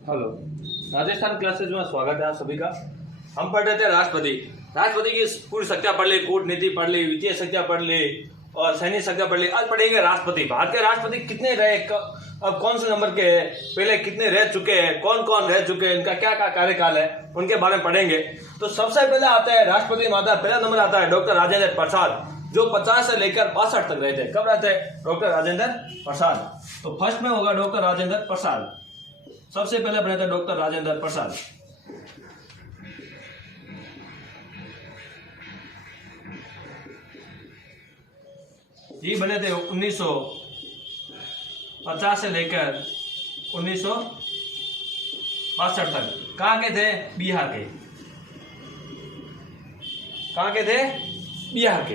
Hello. Rajasthan classes में स्वागत है आप सभी का। हम पढ़ रहे थे राष्ट्रपति। राष्ट्रपति की पूरी शक्तियां पढ़ ली, कूटनीति पढ़ ली, वित्तीय शक्तियां पढ़ ली और सैनिक शक्तियां पढ़ ली। आज पढ़ेंगे राष्ट्रपति। भारत के राष्ट्रपति कितने रहे, अब कौन से नंबर के हैं, पहले कितने रह चुके हैं, कौन कौन रह चुके हैं, इनका क्या क्या कार्यकाल है, उनके बारे में पढ़ेंगे। तो सबसे पहले आता है राष्ट्रपति माता, पहला नंबर आता है डॉक्टर राजेंद्र प्रसाद, जो 50 से लेकर 62 तक रहते। कब रहते हैं डॉक्टर राजेंद्र प्रसाद? तो फर्स्ट में होगा डॉक्टर राजेंद्र प्रसाद। सबसे पहले बने थे डॉक्टर राजेंद्र प्रसाद। ये बने थे 1950 से लेकर 1962 तक। कहाँ के थे? बिहार के। कहाँ के थे? बिहार के।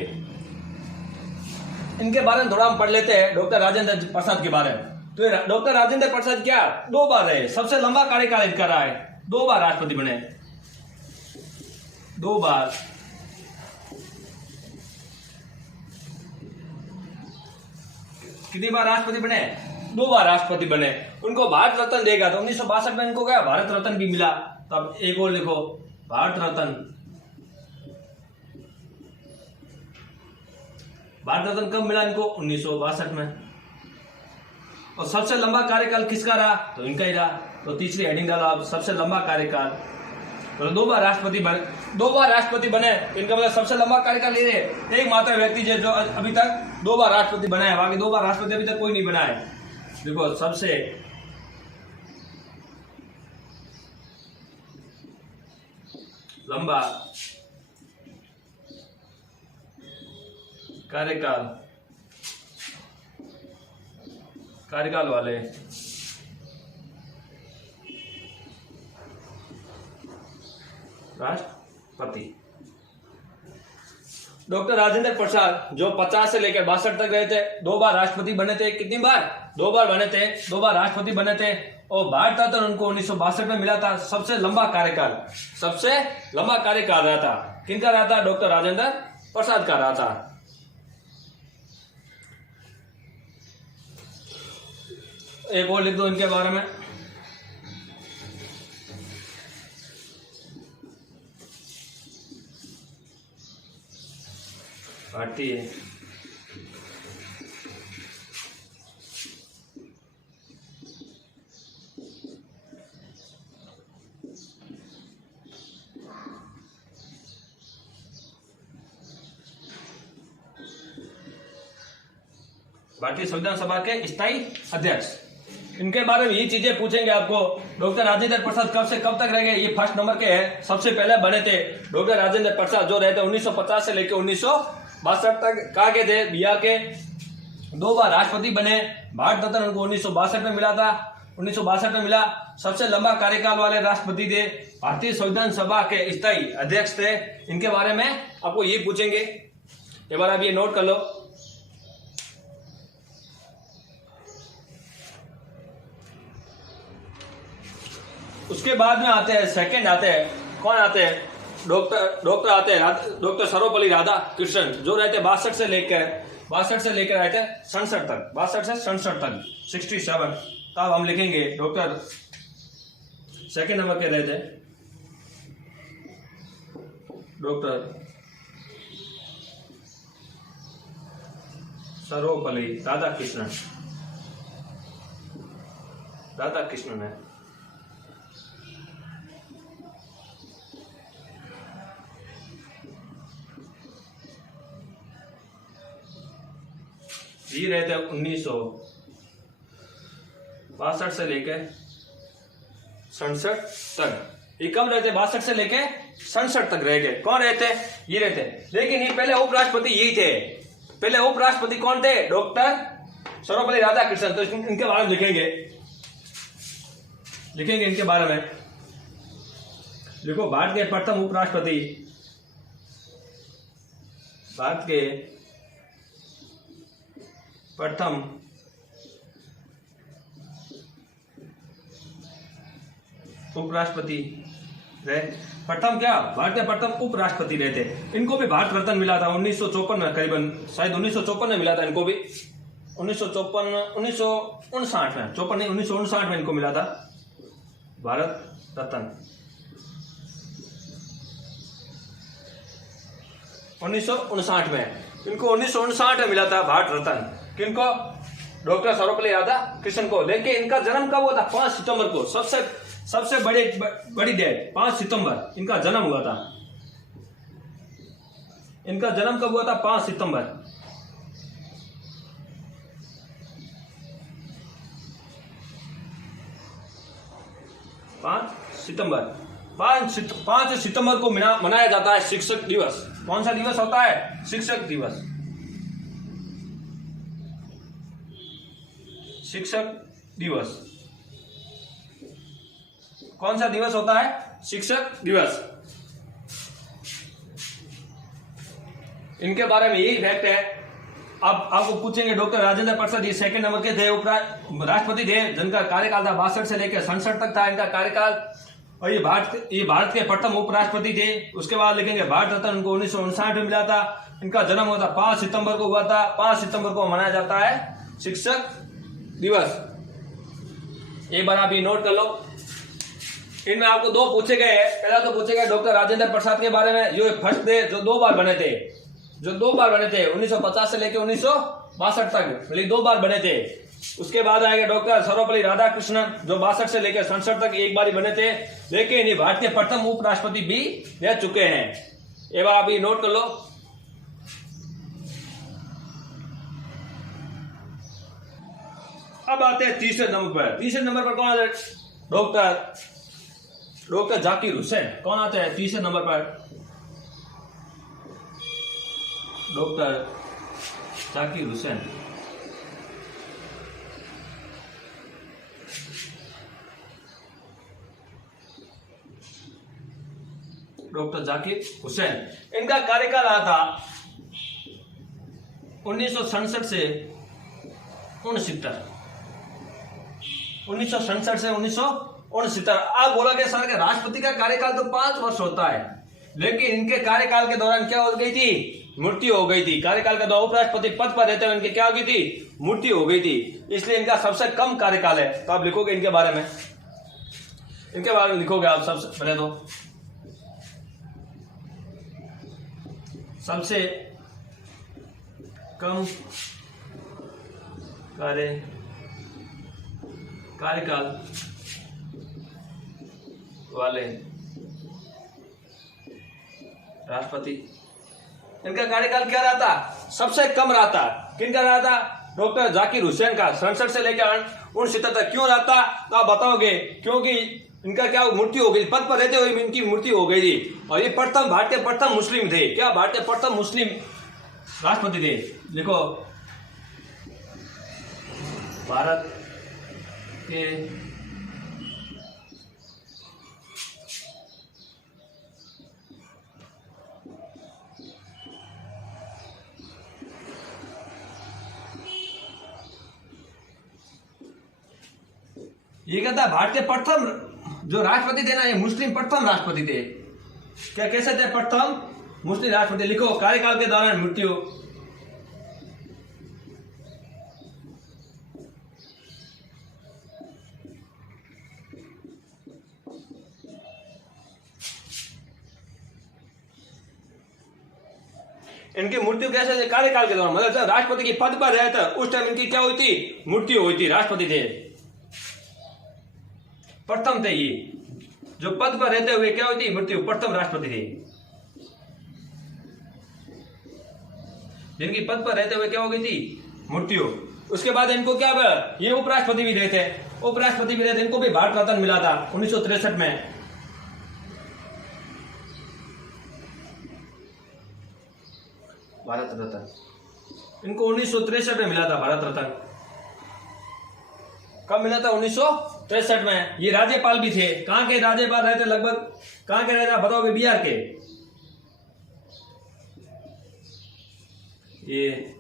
इनके बारे में थोड़ा हम पढ़ लेते हैं, डॉक्टर राजेंद्र प्रसाद के बारे में। तो डॉक्टर राजेंद्र प्रसाद क्या 2 बार रहे, सबसे लंबा कार्यकाल इनका रहा है। 2 बार राष्ट्रपति बने, 2 बार। कितनी बार राष्ट्रपति बने? 2 बार राष्ट्रपति बने। उनको भारत रत्न देगा, तो 1962 में इनको क्या भारत रत्न भी मिला। तब एक और लिखो, भारत रत्न। भारत रत्न कब मिला इनको? 1962 में। और सबसे लंबा कार्यकाल किसका रहा? तो इनका ही रहा। तो तीसरी हेडिंग डालो आप, सबसे लंबा कार्यकाल। तो 2 बार राष्ट्रपति बने, 2 बार राष्ट्रपति बने, इनका मतलब सबसे लंबा कार्यकाल ले रहे। एक मात्र व्यक्ति जो अभी तक 2 बार राष्ट्रपति बना है, बाकी 2 बार राष्ट्रपति अभी तक कोई नहीं बना है। देखो, सबसे लंबा कार्यकाल वाले राष्ट्रपति डॉक्टर राजेंद्र प्रसाद, जो 50 से लेकर 62 तक रहे थे। 2 बार राष्ट्रपति बने थे। कितनी बार? 2 बार बने थे, 2 बार राष्ट्रपति बने थे। और भारत रत्न उनको 1962 में मिला था। सबसे लंबा कार्यकाल, सबसे लंबा कार्यकाल रहा था। किनका रहा था? डॉक्टर राजेंद्र प्रसाद का रहा था। एक और लिख दो इनके बारे में। भारतीय भारतीय संविधान सभा के स्थायी अध्यक्ष। इनके बारे में ये चीजें पूछेंगे आपको। डॉक्टर राजेंद्र प्रसाद कब से कब तक रह गए? ये फर्स्ट नंबर के हैं। सबसे पहले बने थे डॉक्टर राजेंद्र प्रसाद, जो रहते 1950 से लेकर 1962 तक। कहाँ के थे? बिहार के। 2 बार राष्ट्रपति बने। भारत रत्न उनको 1962 में मिला था, 1962 में मिला। सबसे लंबा कार्यकाल वाले राष्ट्रपति थे। भारतीय संविधान सभा के स्थायी अध्यक्ष थे। इनके बारे में आपको ये पूछेंगे। एक बार आप ये नोट कर लो। उसके बाद में आते हैं, सेकंड आते हैं। कौन आते हैं? डॉक्टर आते हैं डॉक्टर सर्वपल्ली राधाकृष्णन, जो रहते 62 से लेकर आए थे 67 तक। 62 से 67 तक, 67। तब हम लिखेंगे डॉक्टर सेकंड नंबर के रहते डॉक्टर सर्वपल्ली राधाकृष्णन है। ये रहते 1962 से लेकर 67 तक। ये कब रहते? 62 से लेकर 67 तक रह गए। कौन रहते? ये रहते। लेकिन ये पहले उपराष्ट्रपति यही थे। पहले उपराष्ट्रपति कौन थे? डॉक्टर सर्वपल्ली राधाकृष्णन। तो इनके बारे में लिखेंगे इनके बारे में। देखो, भारत के प्रथम उपराष्ट्रपति, भारत के प्रथम उपराष्ट्रपति रहे। प्रथम क्या? भारत के प्रथम उपराष्ट्रपति रहे थे। इनको भी भारत रत्न मिला था 1954 में, करीबन शायद 1954 में मिला था इनको भी। 1959 में, 54 नहीं 1959 में इनको मिला था भारत रत्न 1959 में। इनको 1959 में मिला था भारत रत्न। किनको? डॉक्टर सर्वपल्ली राधाकृष्णन को। लेकिन इनका जन्म कब हुआ था? 5 सितंबर को। सबसे बड़ी डेट 5 सितंबर इनका जन्म हुआ था। इनका जन्म कब हुआ था? 5 सितंबर। पांच सितंबर को मनाया जाता है शिक्षक दिवस। कौन सा दिवस होता है? शिक्षक दिवस। शिक्षक दिवस कौन सा दिवस होता है? शिक्षक दिवस। इनके बारे में यही फैक्ट है। अब आपको पूछेंगे डॉक्टर राजेंद्र प्रसाद ये सेकंड नंबर के थे राष्ट्रपति थे, जिनका कार्यकाल था 62 से लेकर 67 तक था इनका कार्यकाल। और ये भारत के प्रथम उपराष्ट्रपति थे। उसके बाद लिखेंगे भारत रत्न उनको 1959 में मिला था। इनका जन्म हुआ था 5 सितंबर को हुआ था। 5 सितंबर को मनाया जाता है शिक्षक दिवस। एक बार आप ये नोट कर लो। इनमें आपको 2 पूछे गए हैं। पहला तो पूछे गए डॉक्टर राजेंद्र प्रसाद के बारे में, जो फर्स्ट थे, जो 2 बार बने थे, 1950 से लेकर 1962 तक, 2 बार बने थे। उसके बाद आएगा डॉक्टर सर्वपल्ली राधाकृष्णन, जो 62 से लेकर 67 तक एक बार ही बने थे, लेकिन ये भारत के प्रथम उपराष्ट्रपति भी रह चुके हैं। एक बार आप ये नोट कर लो। अब आते हैं तीसरे नंबर पर। तीसरे नंबर पर कौन आता है? डॉक्टर जाकिर हुसैन। कौन आते हैं तीसरे नंबर पर? डॉक्टर जाकिर हुसैन। डॉक्टर जाकिर हुसैन, इनका कार्यकाल रहा था 1967 से 1969। आप बोला कि सर के राष्ट्रपति का कार्यकाल तो 5 वर्ष होता है, लेकिन इनके कार्यकाल के दौरान क्या हो गई थी? मृत्यु हो गई थी। कार्यकाल के दौरान उपराष्ट्रपति पद पर रहते हुए इनके क्या हो गई थी? मृत्यु हो गई थी। इसलिए इनका सबसे कम कार्यकाल है। तो आप लिखोगे इनके बारे में लिखोगे आप सबसे पहले तो सबसे कम कार्यकाल वाले राष्ट्रपति। इनका कार्यकाल क्या रहा था? सबसे कम रहा था। किनका रहा था? डॉक्टर जाकिर हुसैन का 67 से लेकर 69 तक। क्यों रहा था? तो आप बताओगे क्योंकि इनका क्या मृत्यु हो गई, पद पर रहते हुए इनकी मृत्यु हो गई थी। और ये भारत के प्रथम मुस्लिम थे। क्या भारत के प्रथम मुस्लिम राष्ट्रपति थे? देखो, भारत के ये कहता है भारत के प्रथम जो राष्ट्रपति थे ना, ये मुस्लिम प्रथम राष्ट्रपति थे। क्या कैसे थे? प्रथम मुस्लिम राष्ट्रपति। लिखो कार्यकाल के दौरान मृत्यु। इनकी मृत्यु कैसे थे? कार्यकाल के दौरान, मतलब जब राष्ट्रपति की पद पर रहे थे उस टाइम इनकी क्या हुई थी? मृत्यु हुई थी। राष्ट्रपति थे, प्रथम थे ये, जो पद पर रहते हुए क्या हुई थी? मृत्यु। प्रथम राष्ट्रपति थे जिनकी पद पर रहते हुए क्या हो गई थी? मृत्यु। उसके बाद इनको क्या हुआ? ये उपराष्ट्रपति भी रहे थे। इनको भी भारत रत्न मिला था 1963 में। भारत रत्न इनको 1963 में मिला था। भारत रत्न कब मिला था? 1963 में। ये राज्यपाल भी थे। कहां के राज्यपाल रहे थे? लगभग कहां के रहे थे बताओगे? बिहार के। ये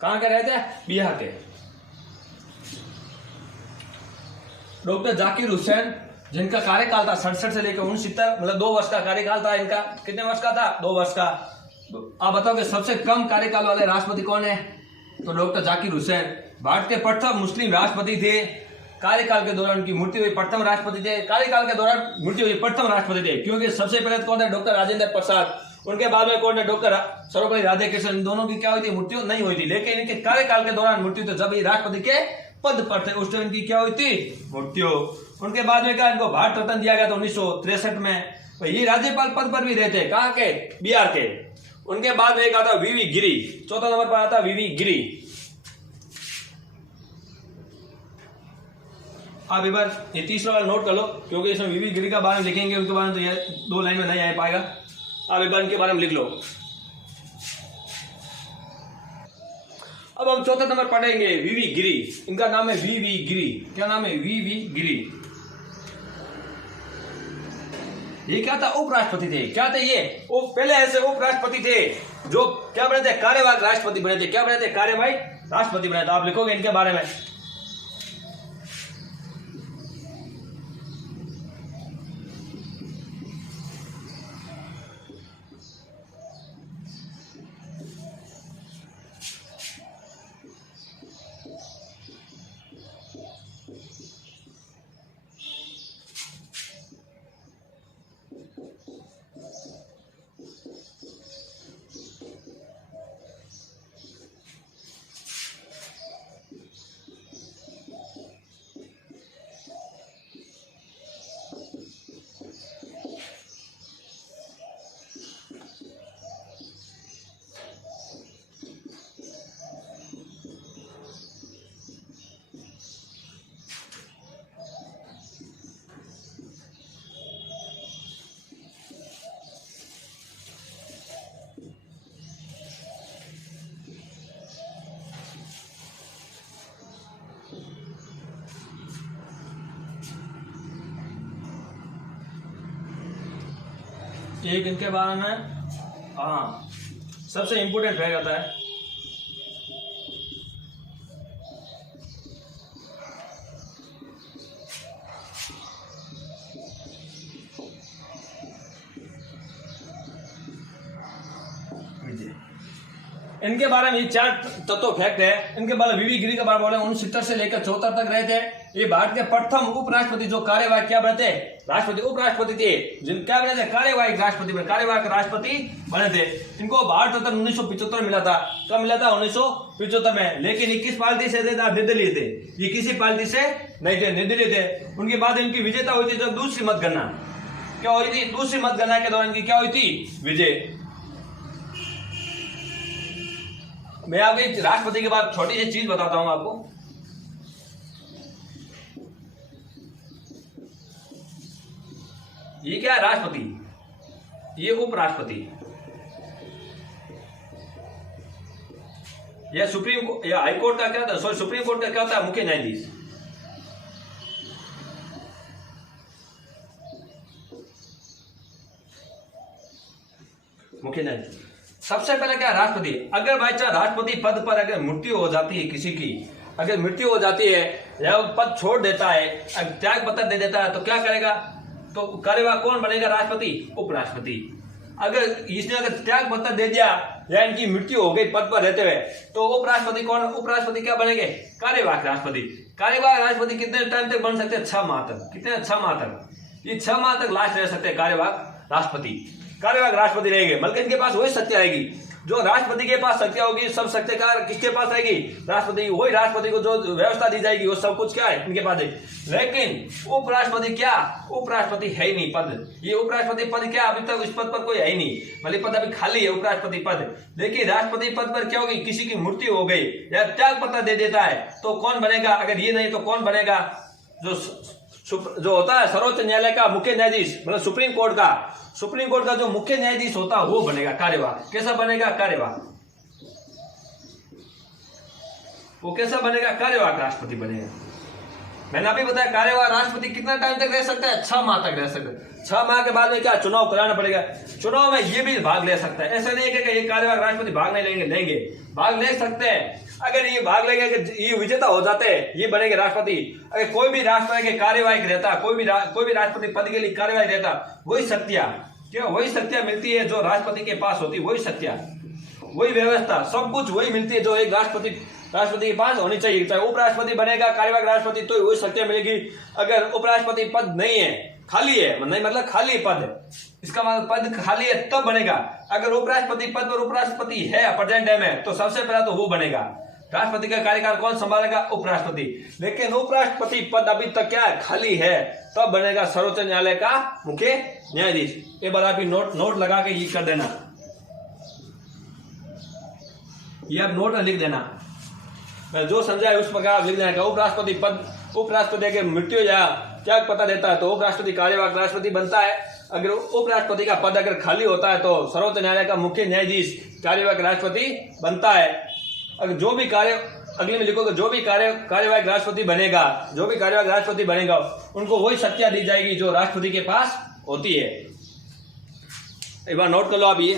कहां के रहे थे? बिहार के। डॉक्टर जाकिर हुसैन, जिनका कार्यकाल था 67 से लेकर 69, मतलब 2 वर्ष का कार्यकाल था इनका। कितने वर्ष का था? 2 वर्ष का। आप बताओ कि सबसे कम कार्यकाल वाले राष्ट्रपति कौन है? तो डॉक्टर जाकिर हुसैन भारत के प्रथम मुस्लिम राष्ट्रपति थे। कार्यकाल के दौरान उनकी मृत्यु हुई, प्रथम राष्ट्रपति थे। कार्यकाल के दौरान मृत्यु हुई, प्रथम राष्ट्रपति थे। क्योंकि सबसे पहले कौन है? डॉक्टर राजेंद्र प्रसाद। उनके बाद में कौन है? डॉक्टर सर्वपल्ली राधाकृष्णन। इन दोनों की क्या हुई थी? मृत्यु नहीं हुई थी। लेकिन इनके कार्यकाल के दौरान मृत्यु, तो जब ये राष्ट्रपति के पद पर थे उस टाइम इनकी क्या हुई थी? मृत्यु। उनके बाद में क्या इनको भारत रत्न दिया गया था 1963 में। तो ये राज्यपाल पद पर भी रहते। कहाँ के? बिहार के। उनके बाद में एक आता वीवी गिरी, चौथा नंबर पर आता वीवी गिरी। आप एक बार ये तीसरा वाला नोट कर लो, क्योंकि इसमें वीवी गिरी का बारे में लिखेंगे, उनके बारे में तो ये 2 लाइन में नहीं आ पाएगा। आप एक बार इनके बारे में लिख लो। अब हम चौथा नंबर पढ़ेंगे वीवी गिरी। इनका नाम है वीवी गिरी। क्या नाम है? वीवी गिरी। ये क्या था? उपराष्ट्रपति थे। क्या थे ये? वो पहले ऐसे उपराष्ट्रपति थे जो क्या बने थे? कार्यवाहक राष्ट्रपति बने थे। क्या बने थे? कार्यवाहक राष्ट्रपति बने थे। आप लिखोगे इनके बारे में। एक इनके बारे में हाँ सबसे इंपोर्टेंट रह जाता है। इनके बारे में 4 तत्व फैक्ट है। इनके बारे में वीवी गिरी के बारे में बोले 69 से लेकर 74 तक रहे थे। ये भारत के प्रथम उपराष्ट्रपति जो कार्यवाहक क्या बने थे? राष्ट्रपति उपराष्ट्रपति थे। जिन क्या बने थे? कार्यवाहक राष्ट्रपति बने, कार्यवाहक राष्ट्रपति बने थे। इनको भारत रत्न 1975 मिला था। कब मिला था? 1975 में। लेकिन ये किस पार्टी से थे? निर्दलीय थे। ये किसी पार्टी से नहीं थे, निर्दलीय थे। उनके बाद इनकी विजेता हुई थी जब दूसरी मतगणना क्या हुई थी? दूसरी मतगणना के दौरान इनकी क्या हुई थी? विजय। मैं आपको एक राष्ट्रपति के बाद छोटी सी चीज बताता हूं आपको। ये क्या है? राष्ट्रपति, ये उपराष्ट्रपति, यह सुप्रीम या हाई कोर्ट का क्या होता है? सॉरी, सुप्रीम कोर्ट का क्या होता है? मुख्य न्यायाधीश। मुख्य न्यायाधीश। सबसे पहले क्या? राष्ट्रपति। अगर बाई चांस राष्ट्रपति पद पर अगर मृत्यु हो जाती है किसी की, अगर मृत्यु हो जाती है या पद छोड़ देता है, त्याग पत्र दे देता है, तो क्या करेगा? तो कार्यवाहक कौन बनेगा? राष्ट्रपति, उपराष्ट्रपति। अगर इसने अगर त्याग पत्र दे दिया या इनकी मृत्यु हो गई पद पर रहते हुए, तो उपराष्ट्रपति कौन? उपराष्ट्रपति क्या बनेंगे? कार्यवाहक राष्ट्रपति। कार्यवाहक राष्ट्रपति कितने टाइम तक बन सकते हैं? 6 माह तक। कितने? 6 माह तक। ये 6 माह तक लास्ट रह सकते हैं कार्यवाहक राष्ट्रपति। कार्यवाहक राष्ट्रपति रहेंगे, बल्कि इनके पास वही शक्तियां रहेगी जो राष्ट्रपति के पास शक्तियां होगी। सब शक्तियां किसके पास रहेगी? राष्ट्रपति। वही राष्ट्रपति को जो व्यवस्था दी जाएगी वो सब कुछ क्या है? इनके पास है। लेकिन उपराष्ट्रपति क्या? उपराष्ट्रपति है ही नहीं पद। ये उपराष्ट्रपति पद क्या? अभी तक इस पद पर कोई है ही नहीं, मतलब पद अभी खाली है, उपराष्ट्रपति पद। देखिए, राष्ट्रपति पद पर क्या होगी? किसी की मृत्यु हो गई या त्याग पत्र दे देता है तो कौन बनेगा? अगर ये नहीं तो कौन बनेगा? जो होता है सर्वोच्च न्यायालय का मुख्य न्यायाधीश, मतलब सुप्रीम कोर्ट का जो मुख्य न्यायाधीश होता है वो बनेगा कार्यवाहक। कैसा बनेगा? कार्यवाहक। वो कैसा बनेगा? कार्यवाहक राष्ट्रपति बनेगा। मैंने अभी बताया कार्यवाहक राष्ट्रपति कितना टाइम तक रह सकता है, 6 माह तक रह सकता है। 6 माह के बाद में क्या चुनाव कराना पड़ेगा, चुनाव में ये भी भाग ले सकता है। ऐसा नहीं है कि ये कार्यवाहक राष्ट्रपति भाग नहीं लेंगे, भाग ले सकते हैं। अगर ये भाग लेंगे, ये विजेता हो जाते हैं, ये बनेंगे राष्ट्रपति। अगर कोई भी राष्ट्रपति के कार्यवाहक रहता, कोई भी राष्ट्रपति पद के लिए कार्यवाहक रहता, वही शक्तियां मिलती है जो राष्ट्रपति के पास होती, वही शक्तियां, वही व्यवस्था, सब कुछ वही मिलती है जो एक राष्ट्रपति के पास होनी चाहिए। चाहे उपराष्ट्रपति बनेगा कार्यवाहक राष्ट्रपति तो वही शक्तियां मिलेगी। अगर उपराष्ट्रपति पद नहीं है, खाली है, नहीं मतलब खाली पद है, इसका मतलब पद खाली है तब बनेगा। अगर उपराष्ट्रपति पद पर उपराष्ट्रपति है प्रेजेंट टाइम में, तो सबसे पहला तो वो बनेगा। राष्ट्रपति का कार्यकाल कौन संभालेगा, उपराष्ट्रपति। लेकिन उपराष्ट्रपति पद अभी तक क्या है, खाली है, तब बनेगा सर्वोच्च न्यायालय का मुख्य न्यायाधीश। एक बार आप नोट लगा के ये कर देना, ये आप नोट में लिख देना, मैं जो समझाया उस प्रकार आप लिख देना। उपराष्ट्रपति पद, उपराष्ट्रपति की मृत्यु या त्याग पता देता है तो उपराष्ट्रपति कार्यवाहक राष्ट्रपति बनता है। अगर उपराष्ट्रपति का पद अगर खाली होता है तो सर्वोच्च न्यायालय का मुख्य न्यायाधीश कार्यवाहक राष्ट्रपति बनता है। अगर जो भी कार्य, अगले में लिखोगे, जो भी कार्यवाहक राष्ट्रपति बनेगा, उनको वही शक्तियां दी जाएगी जो राष्ट्रपति के पास होती है। एक बार नोट कर लो आप ये।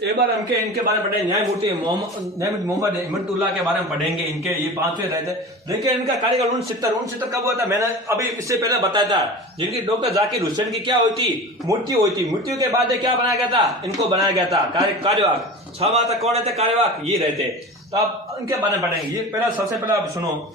एक बार इनके बारे में पढ़ेंगे, न्यायमूर्ति मोहम्मद हिम्मतुल्लाह के बारे में पढ़ेंगे। इनके ये 5वें रहते। देखिए इनका कार्यकाल 69 कब हुआ था, मैंने अभी इससे पहले बताया था। जिनकी डॉक्टर जाकिर हुसैन की क्या हुई थी, मृत्यु हुई थी। मृत्यु के बाद क्या बनाया गया था, इनको बनाया गया था कार्यवाहक। 6 माह तक कौन रहते, कार्यवाहक ये रहते। तो आप इनके बारे में पढ़ेंगे। ये पहला, सबसे पहले आप सुनो,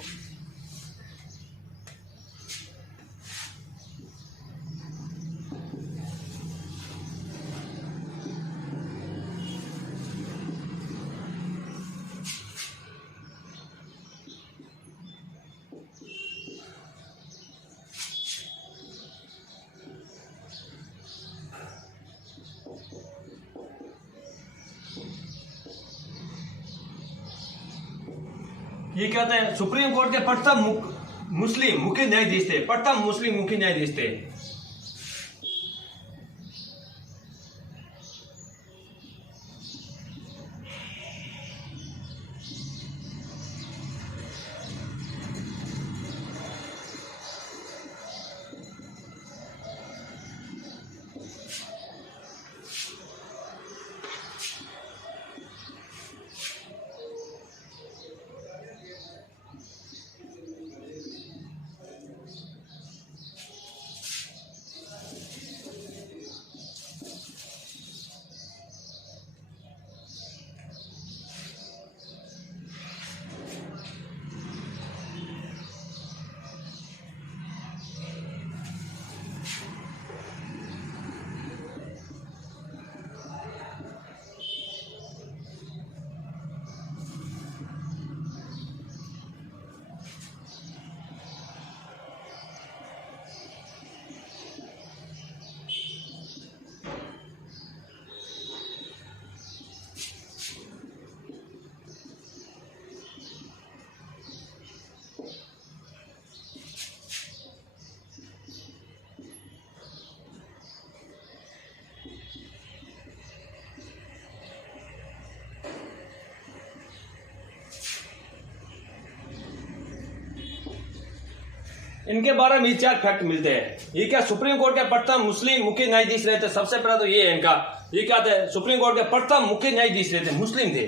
ये कहते हैं सुप्रीम कोर्ट के प्रथम मुस्लिम मुख्य न्यायाधीश थे, प्रथम मुस्लिम मुख्य न्यायाधीश थे। इनके बारे में 4 फैक्ट मिलते हैं। ये क्या, सुप्रीम कोर्ट के प्रथम मुस्लिम मुख्य न्यायाधीश रहे थे। सबसे पहला तो ये है इनका, ये क्या थे, सुप्रीम कोर्ट के प्रथम मुख्य न्यायाधीश रहे थे, मुस्लिम थे।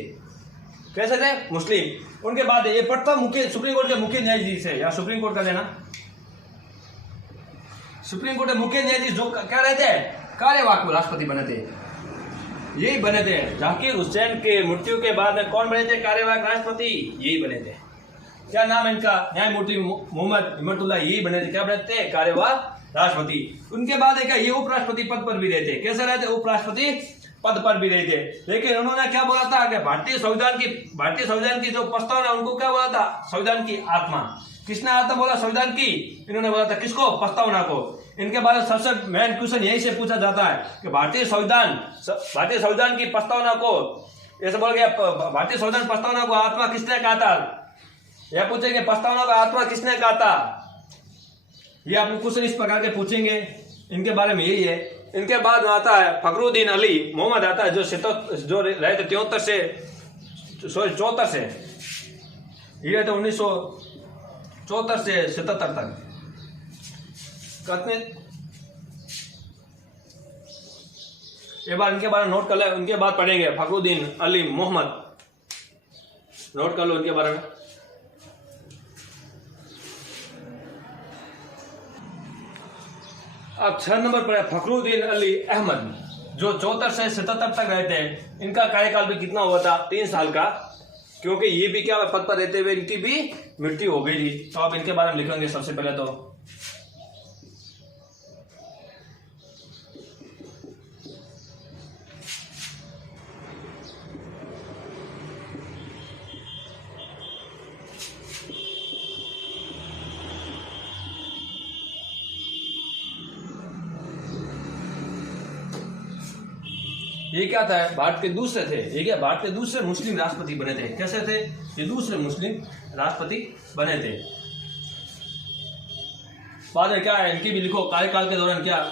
कैसे थे, मुस्लिम। उनके बाद ये प्रथम सुप्रीम कोर्ट के मुख्य न्यायाधीश है, या सुप्रीम कोर्ट का देना, सुप्रीम कोर्ट के मुख्य न्यायाधीश जो क्या रहते हैं, कार्यवाहक राष्ट्रपति बने थे, यही बने थे। जाकिर हुसैन के मृत्यु के बाद में कौन बने थे कार्यवाहक राष्ट्रपति, यही बने थे। क्या नाम है इनका, न्यायमूर्ति मोहम्मद हिम्मतुल्लाह, यही बने थे, क्या बने थे, कार्यवाहक राष्ट्रपति। उनके बाद क्या, ये उपराष्ट्रपति पद पर भी रहते। कैसे रहते, उपराष्ट्रपति पद पर भी रहते। लेकिन उन्होंने क्या बोला था कि भारतीय संविधान की जो प्रस्तावना, उनको क्या बोला था, संविधान की आत्मा। किसने आत्मा बोला, संविधान की, इन्होंने बोला था किसको, प्रस्तावना को। इनके बारे में सबसे मेन क्वेश्चन यही से पूछा जाता है कि भारतीय संविधान की प्रस्तावना को, ऐसे बोल गया, भारतीय संविधान प्रस्तावना को आत्मा किसने कहा था। यह पूछेंगे प्रस्तावना का आत्मा किसने कहा था, ये आपको क्वेश्चन इस प्रकार के पूछेंगे। इनके बारे में यही है। इनके बाद में आता है फखरुद्दीन अली मोहम्मद आता है, जो रहे थे 74 से 74 से ये तो 1974 से 77 तक कितने। एक बार इनके बारे में नोट कर ले, उनके बाद पढ़ेंगे फखरुद्दीन अली मोहम्मद, नोट कर लो इनके बारे में। अब 6 नंबर पर है फखरुद्दीन अली अहमद, जो 74 से 77 तक रहते हैं। इनका कार्यकाल भी कितना हुआ था? 3 साल का, क्योंकि ये भी क्या पद पर रहते हुए इनकी भी मृत्यु हो गई थी। तो आप इनके बारे में लिखेंगे सबसे पहले तो ये क्या था? भारत के दूसरे थे। ये क्या? भारत के दूसरे मुस्लिम राष्ट्रपति बने थे। कैसे थे? ये दूसरे मुस्लिम राष्ट्रपति बने थे। बाद में क्या है इनकी भी लिखो, कार्यकाल के दौरान क्या।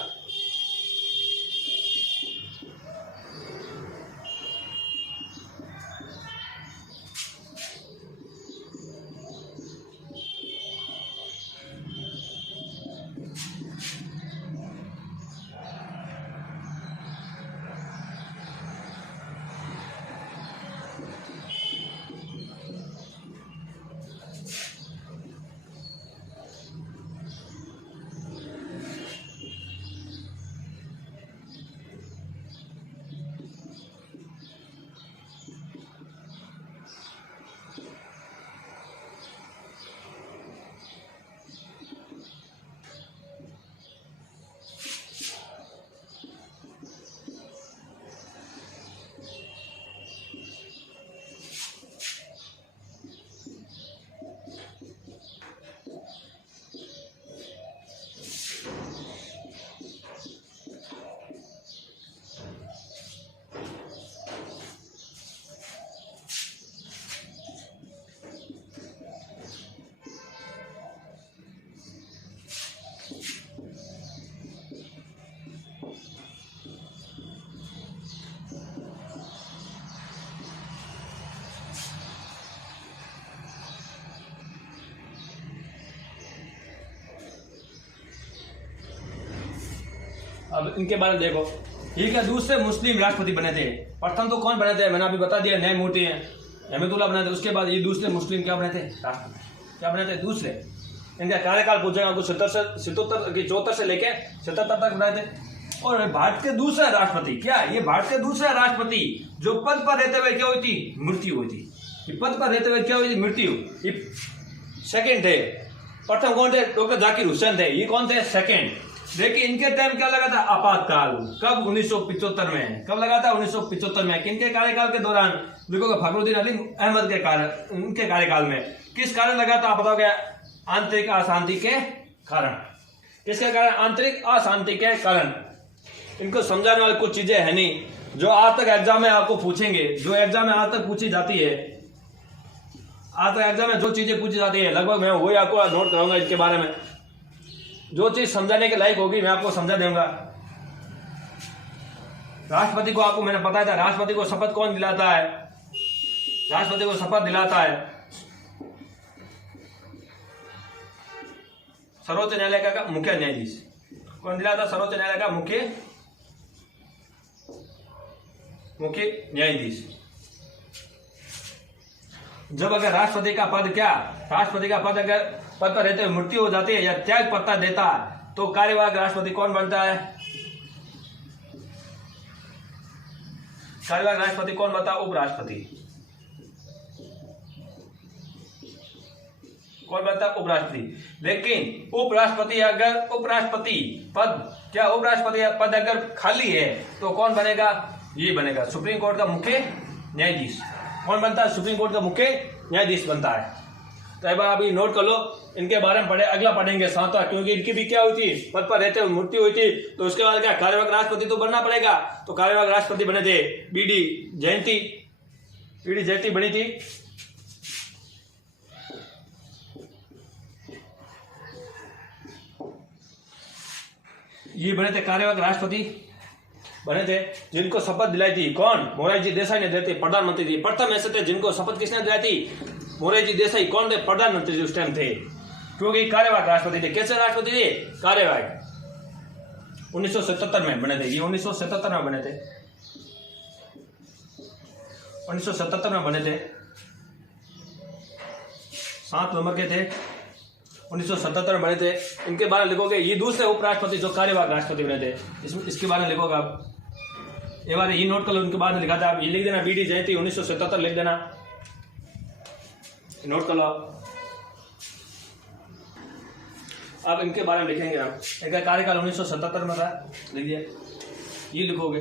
अब इनके बारे में देखो, ये क्या दूसरे मुस्लिम राष्ट्रपति बने थे। प्रथम तो कौन बने थे? मैंने अभी बता दिया, न्यायमूर्ति हैं अहमदुल्ला बने थे। उसके बाद ये दूसरे मुस्लिम क्या बने थे? राष्ट्रपति। क्या बने थे? दूसरे। इनका कार्यकाल पूछेगा आपको 74 से लेके 77 तक बने थे। और भारत के दूसरा राष्ट्रपति, क्या ये भारत के दूसरा राष्ट्रपति जो पद पर रहते हुए क्या हुई थी? मृत्यु हुई थी। ये पद पर रहते हुए क्या हुई थी? मृत्यु। ये सेकेंड थे। प्रथम कौन थे? डॉक्टर जाकिर हुसैन थे। ये कौन थे? सेकेंड। देखिए इनके टाइम क्या लगा था? आपातकाल। कब? 1975 में। कब लगा था? 1975 में। किनके कार्यकाल के दौरान? देखो फखरुद्दीन अली अहमद के कारण, उनके कार्यकाल में। किस कारण लगा था? आप बताओगे? आंतरिक अशांति के कारण। किसके कारण? आंतरिक अशांति के कारण। इनको समझाने वाली कुछ चीजें है नहीं जो आज तक एग्जाम में आपको पूछेंगे, जो एग्जाम में आज तक पूछी जाती है। आज तक एग्जाम में जो चीजें पूछी जाती है लगभग मैं वही आपको नोट कराऊंगा। इसके बारे में जो चीज समझाने के लायक होगी मैं आपको समझा दूंगा। राष्ट्रपति को आपको मैंने बताया था, राष्ट्रपति को शपथ कौन दिलाता है? राष्ट्रपति को शपथ दिलाता है सर्वोच्च न्यायालय का मुख्य न्यायाधीश। कौन दिलाता? सर्वोच्च न्यायालय का मुख्य न्यायाधीश। जब अगर राष्ट्रपति का पद क्या, राष्ट्रपति का पद अगर पद पर रहते हुए मृत्यु हो जाती है या त्याग पत्र देता है तो कार्यवाहक राष्ट्रपति कौन बनता है? कार्यवाहक राष्ट्रपति कौन बनता है? उपराष्ट्रपति। कौन बनता है? उपराष्ट्रपति। लेकिन उपराष्ट्रपति पद क्या, उपराष्ट्रपति पद अगर खाली है तो कौन बनेगा? ये बनेगा सुप्रीम कोर्ट का मुख्य न्यायाधीश। कौन बनता है? सुप्रीम कोर्ट का मुख्य न्यायाधीश बनता है। तो एक बार अभी नोट कर लो, इनके बारे में पढ़े, अगला पढ़ेंगे 7वां, क्योंकि इनकी भी क्या हुई थी? पद पर रहते हुए मृत्यु हुई थी। तो उसके बाद क्या? कार्यवाहक राष्ट्रपति तो बनना पड़ेगा। तो कार्यवाहक राष्ट्रपति बने थे बीडी जयंती बनी थी। ये बने थे कार्यवाहक राष्ट्रपति बने थे, जिनको शपथ दिलाई थी कौन? मोरारजी देसाई ने दी थी, प्रधानमंत्री थी। प्रथम ऐसे थे जिनको शपथ किसने दिलाई थी? मोरारजी देसाई कौन थे? प्रधानमंत्री उस टाइम थे, क्योंकि कार्यवाहक राष्ट्रपति थे। कैसे राष्ट्रपति थे? कार्यवाहक। 1977 में बने थे, ये 1977 में बने थे, 1977 में बने थे, 7 नंबर के थे, 1977 में बने थे। इनके बारे में लिखोगे, ये दूसरे उपराष्ट्रपति जो कार्यवाहक राष्ट्रपति बने थे, इसके बारे में लिखोगे आप। ये बारे ये नोट कर लो, उनके बारे में लिखा था, आप ये लिख देना, बीडी जयंती 1977 लिख देना, नोट कर लो आप। इनके बारे में लिखेंगे आप, इनका कार्यकाल 1977 में था, लिखिए, ये लिखोगे।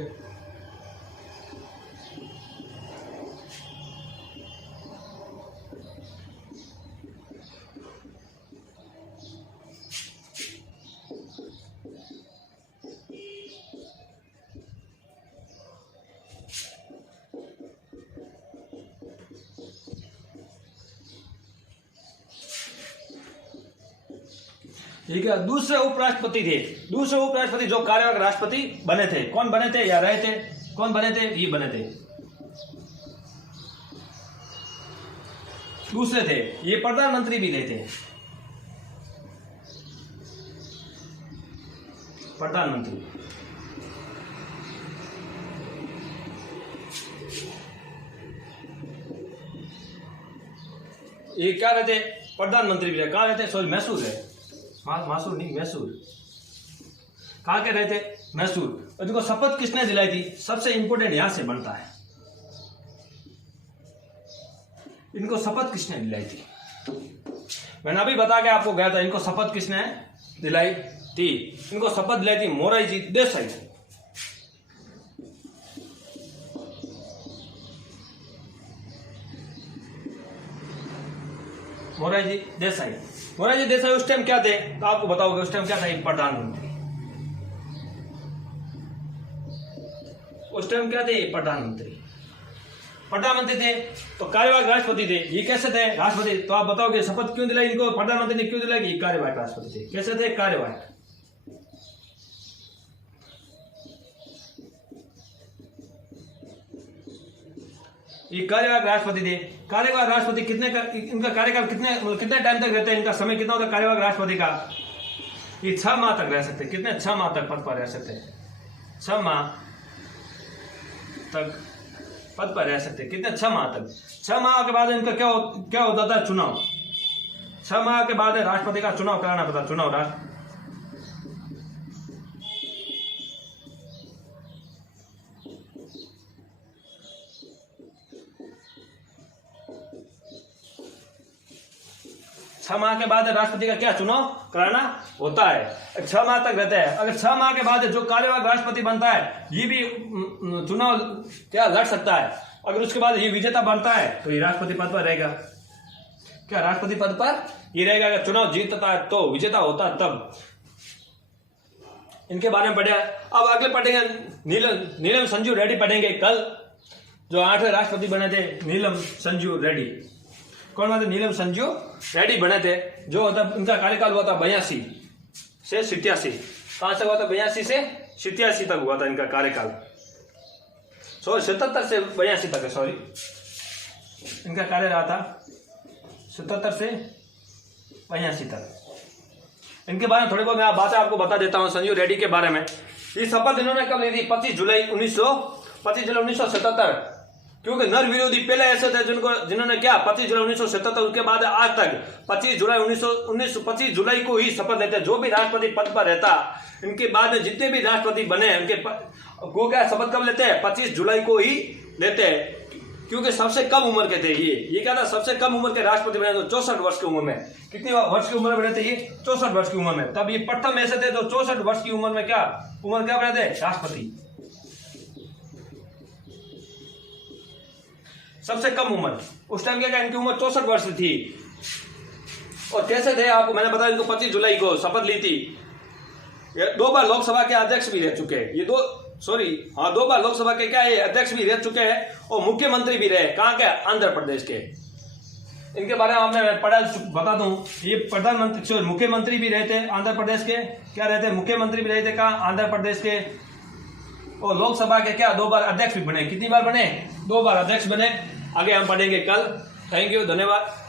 ठीक है, दूसरे उपराष्ट्रपति थे, दूसरे उपराष्ट्रपति जो कार्यवाहक राष्ट्रपति बने थे, कौन बने थे या रहे थे? कौन बने थे? ये बने थे, दूसरे थे, ये प्रधानमंत्री भी रहे थे, प्रधानमंत्री। ये क्या रहते? प्रधानमंत्री भी रहे। कहाँ रहते? सॉरी, मैसूर है, मैसूर नहीं, मैसूर। कहाँ के रहे थे? मैसूर। और इनको शपथ किसने दिलाई थी? सबसे इंपोर्टेंट यहां से बनता है, इनको शपथ किसने दिलाई थी? मैंने अभी बता के आपको गया था, इनको शपथ किसने दिलाई थी? इनको शपथ दिलाई थी मोरारजी देसाई। मोरारजी देसाई। मोरारजी देसाई उस टाइम क्या थे? तो आपको बताओगे उस टाइम क्या था? एक प्रधानमंत्री। उस टाइम क्या थे? प्रधानमंत्री। प्रधानमंत्री थे तो कार्यवाहक राष्ट्रपति थे। ये कैसे थे? राष्ट्रपति। तो आप बताओगे शपथ क्यों दिलाई इनको? प्रधानमंत्री ने क्यों दिलाई? कि कार्यवाहक राष्ट्रपति थे। कैसे थे? कार्यवाहक। ये कार्यवाहक राष्ट्रपति थे। कार्यवाहक राष्ट्रपति कितने का, इनका कार्यकाल कितने टाइम तक रहते हैं? इनका समय कितना होता है कार्यवाहक राष्ट्रपति का? ये 6 माह तक रह सकते हैं। कितने? 6 माह तक पद पर रह सकते हैं। 6 माह तक पद पर रह सकते हैं। कितने? 6 माह तक। 6 माह के बाद इनका क्या होता था? चुनाव। 6 माह के बाद राष्ट्रपति का चुनाव कराना पड़ता। चुनाव राष्ट्र 6 माह के बाद राष्ट्रपति का क्या चुनाव कराना होता है। 6 माह तक रहता है। अगर 6 माह के बाद जो कार्यवाहक राष्ट्रपति बनता है ये भी चुनाव क्या लड़ सकता है। अगर उसके बाद ये विजेता बनता है तो ये राष्ट्रपति पद पर रहेगा। क्या राष्ट्रपति पद पर ये रहेगा? अगर चुनाव जीतता है तो, विजेता होता है तब। इनके बारे में पढ़े। अब आगे पढ़ेंगे नीलम संजू रेड्डी पढ़ेंगे कल, जो 8वें राष्ट्रपति बने थे। नीलम संजू रेड्डी कौन बने थे? नीलम संजू रेड्डी बने थे, जो मतलब इनका कार्यकाल हुआ था 82 से 87। कहां से हुआ था? 82 से 87 तक हुआ था इनका कार्यकाल। 77 से 82 तक है, सॉरी, इनका कार्य रहा था 77 से 82 तक। इनके बारे में थोड़ी बहुत मैं बातें आपको बता देता हूं संजू रेड्डी के बारे में। ये शपथ इन्होंने कब ली थी? 25 जुलाई 1977। क्योंकि नर विरोधी पहले ऐसे थे जिन्होंने क्या 25 जुलाई 1977 उसके बाद आज तक 25 जुलाई को ही शपथ लेते। जो भी राष्ट्रपति पद पर रहता, इनके बाद जितने भी राष्ट्रपति बने उनके को क्या शपथ कब लेते हैं? 25 जुलाई को ही लेते हैं। क्योंकि सबसे कम उम्र के थे ये क्या था? सबसे कम उम्र के राष्ट्रपति बने तो 64 वर्ष की उम्र में। कितनी वर्ष की उम्र में बने थे ये? 64 वर्ष की उम्र में। तब ये प्रथम ऐसे थे जो 64 वर्ष की उम्र में क्या बने थे? राष्ट्रपति। सबसे कम उम्र उस टाइम क्या इनकी उम्र 64 वर्ष थी। और कैसे थे आपको मैंने बताया, इनको 25 जुलाई को शपथ ली थी। 2 बार लोकसभा के अध्यक्ष भी रह चुके हैं ये 2 बार लोकसभा के क्या ये अध्यक्ष भी रह चुके हैं और मुख्यमंत्री भी रहे। कहाँ के? आंध्र प्रदेश के। इनके बारे में आपने पढ़ा, बता दूं, ये प्रधानमंत्री मुख्यमंत्री भी रहे थे आंध्र प्रदेश के। क्या रहते? मुख्यमंत्री भी रहे थे। कहाँ? आंध्र प्रदेश के। और लोकसभा के क्या 2 बार अध्यक्ष भी बने। कितनी बार बने? 2 बार अध्यक्ष बने। आगे हम पढ़ेंगे कल। थैंक यू, धन्यवाद।